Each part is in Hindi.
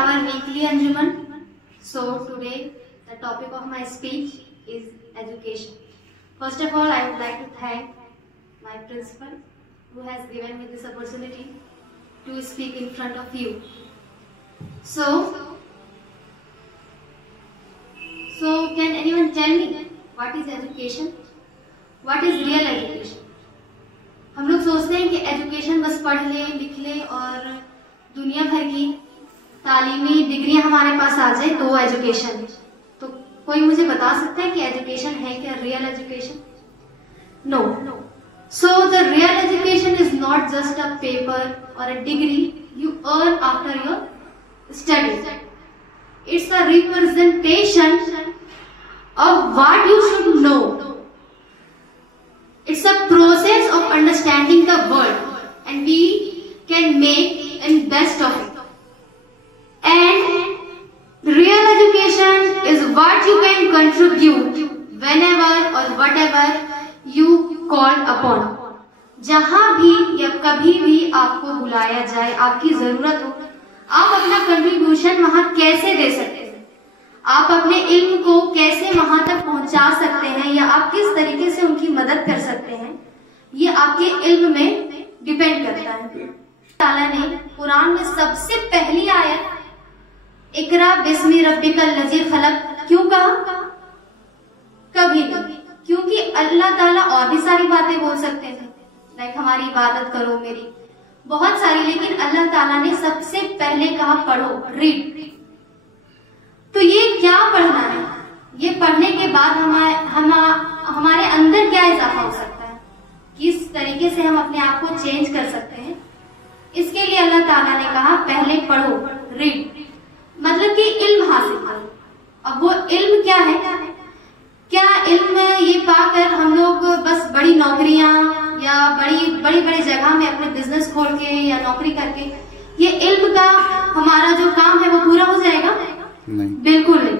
our weekly Anjuman. So today the topic of my speech is education. First of all, I would like to thank my principal who has given me this opportunity to speak in front of you. So can anyone tell me what is education? What is real education? हम लोग सोचते हैं कि एजुकेशन बस पढ़ ले लिख ले और दुनिया भर की तालीमी डिग्रियां हमारे पास आ जाए तो वो एजुकेशन है। तो कोई मुझे बता सकता है कि एजुकेशन है क्या real education? No. So the real education is not just a paper और a degree you earn after your study. It's a representation of what you should know. It's a process of understanding the world and we can make the best of it. And real education is what you can contribute whenever or whatever you call upon. जहां भी या कभी भी आपको बुलाया जाए, आपकी जरूरत हो, आप अपना कंट्रीब्यूशन वहां कैसे दे सकते हैं, आप अपने इल्म को कैसे वहां तक पहुंचा सकते हैं या आप किस तरीके से उनकी मदद कर सकते हैं, ये आपके इल्म में डिपेंड करता है। ताला ने कुरान में सबसे पहली आयत इकरा बिस्मि रब्बिकल लज़ी खलक क्यों कहा? कभी नहीं, क्योंकि अल्लाह ताला और भी सारी बातें बोल सकते थे, लाइक हमारी इबादत करो मेरी, बहुत सारी, लेकिन अल्लाह ताला ने सबसे पहले कहा पढ़ो, रीड। तो ये क्या पढ़ना है? ये पढ़ने के बाद हमारे अंदर क्या इजाफा हो सकता है, किस तरीके से हम अपने आप को चेंज कर सकते हैं, इसके लिए अल्लाह ताला ने कहा पहले पढ़ो, रीड, मतलब कि इल्म हासिल करो। अब वो इल्म क्या है? क्या इल्म ये पाकर हम लोग बस बड़ी नौकरियां या बड़ी जगह में अपने बिजनेस खोल के या नौकरी करके ये इल्म का हमारा जो काम है वो पूरा हो जाएगा? नहीं, बिल्कुल नहीं।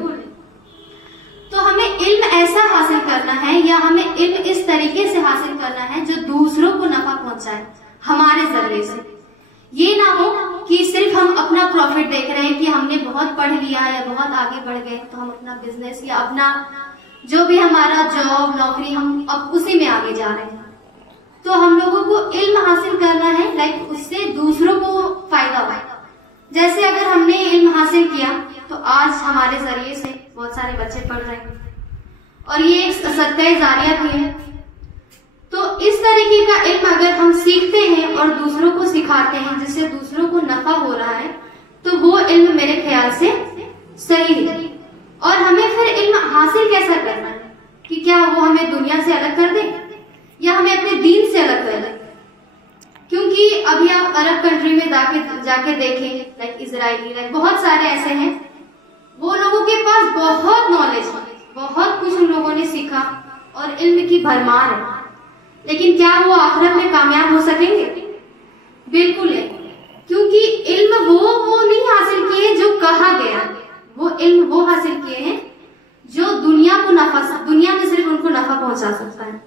तो हमें इल्म ऐसा हासिल करना है या हमें इल्म इस तरीके से हासिल करना है जो दूसरों को नफा पहुंचाए हमारे जरिए से। ये ना हो कि सिर्फ हम अपना प्रॉफिट देख रहे हैं कि हमने बहुत पढ़ लिया या बहुत आगे बढ़ गए तो हम अपना बिजनेस या अपना जो भी हमारा जॉब नौकरी हम अब उसी में आगे जा रहे हैं। तो हम लोगों को इल्म हासिल करना है, लाइक उससे दूसरों को फायदा हो। जैसे अगर हमने इल्म हासिल किया तो आज हमारे जरिए से बहुत सारे बच्चे पढ़ रहे हैं और ये एक सदका जारिया भी है। तो इस तरीके का इल्म अगर हम सीखते हैं और दूसरों को सिखाते हैं जिससे दूसरों को नफा हो रहा है तो वो इल्म मेरे ख्याल से सही है। और हमें फिर इल्म हासिल कैसा करना है कि क्या वो हमें दुनिया से अलग कर दे या हमें अपने दीन से अलग कर दे? क्योंकि अभी आप अरब कंट्री में जाके देखें, लाइक इजराइली, लाइक बहुत सारे ऐसे हैं, वो लोगों के पास बहुत नॉलेज है, बहुत कुछ उन लोगों ने सीखा और इल्म की भरमार है, लेकिन क्या वो आखिरत में कामयाब हो सकेंगे? बिल्कुल नहीं, क्योंकि इल्म वो नहीं हासिल किए जो कहा गया, वो इल्म वो हासिल किए हैं जो दुनिया में सिर्फ उनको नफा पहुंचा सकता है।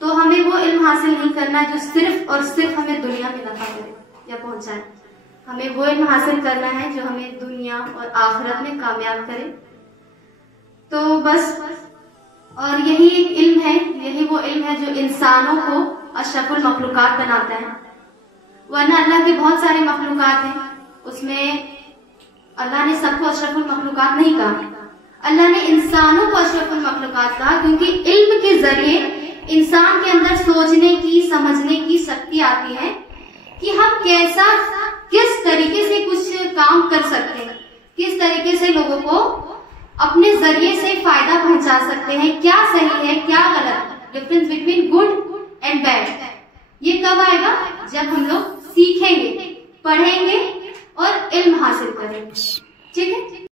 तो हमें वो इल्म हासिल नहीं करना है जो सिर्फ और सिर्फ हमें दुनिया में नफा करे या पहुंचाए। हमें वो इल्म हासिल करना है जो हमें दुनिया और आखिरत में कामयाब करे। तो बस, और यही एक इल्म है, यही वो इल्म है जो इंसानों को अशरफुल मखलूकात बनाता है। वरना अल्लाह के बहुत सारे मखलूकात हैं, उसमें अल्लाह ने सबको अशरफुल मखलूकात नहीं कहा, अल्लाह ने इंसानों को अशरफुल मखलूकात कहा, क्योंकि इल्म के जरिए इंसान के अंदर सोचने की समझने की शक्ति आती है कि हम किस तरीके से कुछ काम कर सकते हैं, किस तरीके से लोगों को अपने जरिए से फायदा पहुंचा सकते हैं, क्या सही है क्या गलत, difference between good and bad. ये कब आएगा? जब हम लोग सीखेंगे, पढ़ेंगे और इल्म हासिल करेंगे। ठीक है।